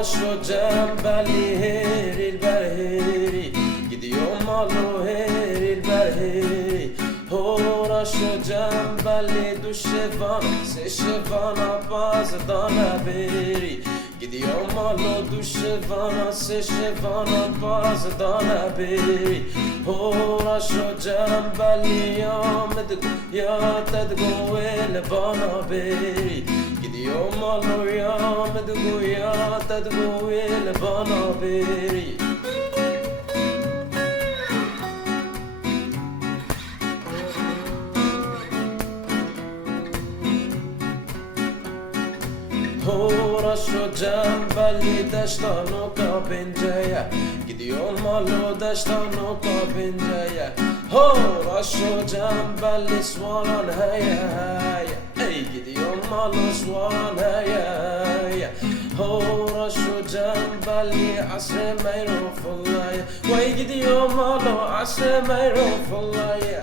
Horaşo cembali heril berheri gidiyor malo heril berheri Horaşo cembali du şevan se şevana bazdana beri gidiyor malo du şevana se şevana bazdana beri Horaşo cembali ya tedgu el bana beri gidiyor malo ya medgu ya tedgu el bana beri Horaşo cembali deştan oka benceye gidiyor malo deştan oka benceye Horaşo cembali svaran heye heye ey gidiyor malo svaran heye heye Horaşo cembali asre meyro fullaye vay gidiyor malo asre meyro fullaye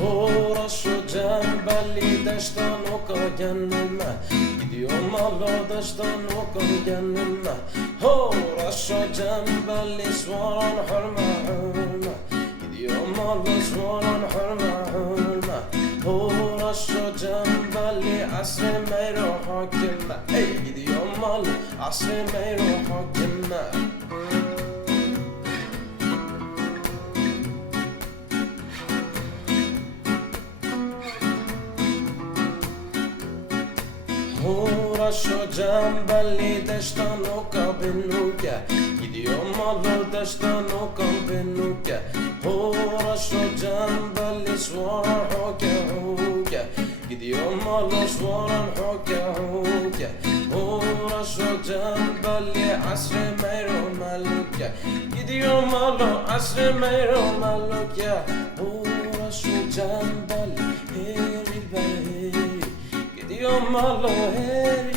Horaşo cembali deştan oka gönlüme gidiyor malo deştan oka gönlüme Horaşo cembali svaran hürme hürme gidiyor malo svaran hürme hürme Horaşo cembali asre meyro hakime ey gidiyor malo asre meyro hakime Horaşo cembali deştan oka benuke gidiyor malo deştan oka benuke Horaşo cembali svaran hoke hoke gidiyor malo svaran hoke hoke Horaşo cembali asre meyro maluke gidiyor malo asre meyro maluke Horaşo cembali heril berheri gidiyor malo heril